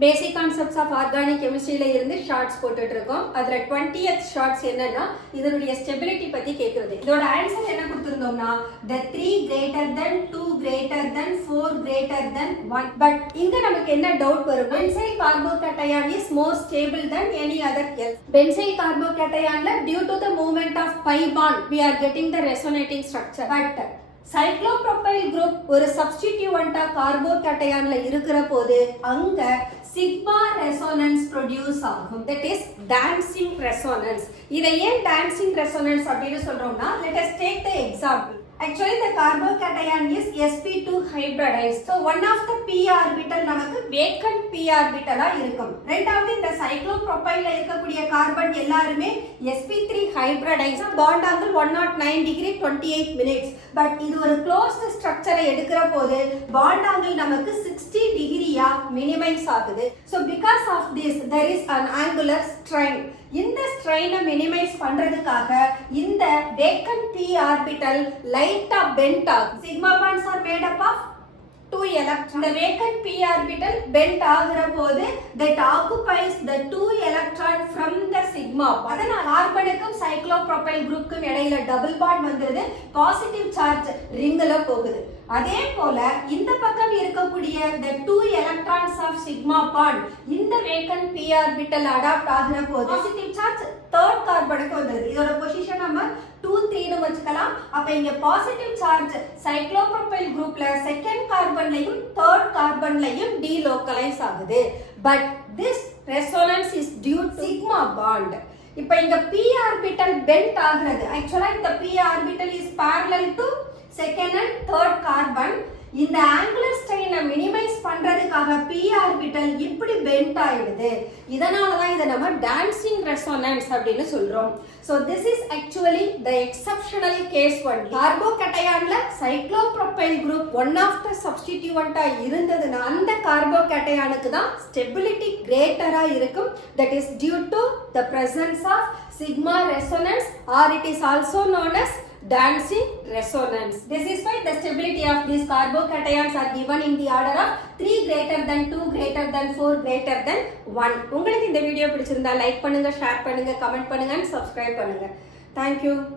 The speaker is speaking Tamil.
பேசிக் கான்செப்ட்ஸ் ஆஃப் ஆர்கானிக் கெமிஸ்ட்ரியில இருந்து ஷார்ட்ஸ் போட்டுட்டு இருக்கோம். அதுல 20th ஷார்ட்ஸ் என்னன்னா இதனுடைய ஸ்டெபிலிட்டி பத்தி கேக்குறது. இதோட ஆன்சர் என்ன கொடுத்திருந்தோம்னா the 3 greater than 2 greater than 4 greater than 1. But இங்க நமக்கு என்ன டவுட் வரும்? Benzyl carbocation is more stable than any other else. Benzyl கார்போகேட்டையான்ல due to the movement of pi bond we are getting the resonating structure. But cyclopropyl group ஒரு சப்ஸ்டிடியூவன்ட்டா கார்போகேட்டையான்ல இருக்கிற போது அங்க சிக்மா ரெசோனன்ஸ் ப்ரொடியூஸ் ஆகும். That is dancing resonance. இதை ஏன் டான்சிங் ரெசோனன்ஸ் அப்படின்னு சொல்றோம்னா let us take the example. Actually the carbocation is sp2 hybridized. So one of the p orbital நமக்கு vacant p orbital இருக்கும். ரெண்டாவது இந்த சைக்ளோப்ரோபைல்ல இருக்கக்கூடிய கார்பன் எல்லாரும் sp3 hybridized. bond angle 109 degree 28 minutes. But இது ஒரு closed structure எடுக்கிற போது bond angle நமக்கு 60 டிகிரியா மினிமைஸ் ஆகுது. So because of this there is an angular strain. இந்த ஸ்ட்ரெயினை மினிமைஸ் பண்றதுக்காக இந்த வேக்கன்ட் p ஆர்பிட்டல் லைட்டா பெண்ட் ஆகும். Sigma bonds are made up of 2 electrons. இந்த வேக்கன்ட் p ஆர்பிட்டல் பெண்ட் ஆகுற போது that occupies the 2 electron from the sigma. அதனால கார்பனுக்கும் சைக்ளோப்ரோபைல் குரூப்புக்கும் இடையில டபுள் பாண்ட் வந்துருது. பாசிட்டிவ் சார்ஜ் ரிங்ல போகுது. அதே போல இந்த பக்கம் இருக்கக்கூடிய the 2 electrons of sigma bond இந்த வேக்கன்ட் p ஆர்பிட்டல் அடாப்ட் ஆகுற போது பாசிட்டிவ் சார்ஜ் தேர்ட் கார்பனுக்கு வந்துருது. இதோட பொசிஷன் நம்ம 2 3 னு வச்சுக்கலாம். அப்ப இங்க பாசிட்டிவ் சார்ஜ் சைக்ளோப்ரோபைல் குரூப்ல செகண்ட் கார்பன்லயும் தேர்ட் கார்பன்லயும் டீலோக்கலைஸ் ஆகுது. But this resonance is due to sigma bond. இப்போ இங்க p ஆர்பிட்டல் பெண்ட் ஆகுறது. ஆக்சுவலா இந்த p orbital is parallel to second and third carbon. இந்த ஆங்குலர் ஸ்ட்ரெயினை மினிமைஸ் பண்றதுக்காக p ஆர்பிட்டல் இப்படி பெண்ட் ஆயிடுது. இதனால தான் இத நம்ம டான்சிங் ரெசோனன்ஸ் அப்படினு சொல்றோம். So this is actually the exceptional case one. கார்போகேட்டையான்ல cyclopropyl group one of the substituentா இருந்ததுனா அந்த கார்போகேட்டையானுக்கு தான் ஸ்டெபிலிட்டி கிரேட்டரா இருக்கும். That is due to the presence of sigma resonance or it is also known as dancing resonance. This is why the stability of these carbocations are given in the order of 3 greater than 2 greater than 4 greater than 1. உங்களுக்கு இந்த வீடியோ பிடிச்சிருந்தா லைக் பண்ணுங்க, ஷேர் பண்ணுங்க, கமெண்ட் பண்ணுங்க and subscribe பண்ணுங்க. Thank you.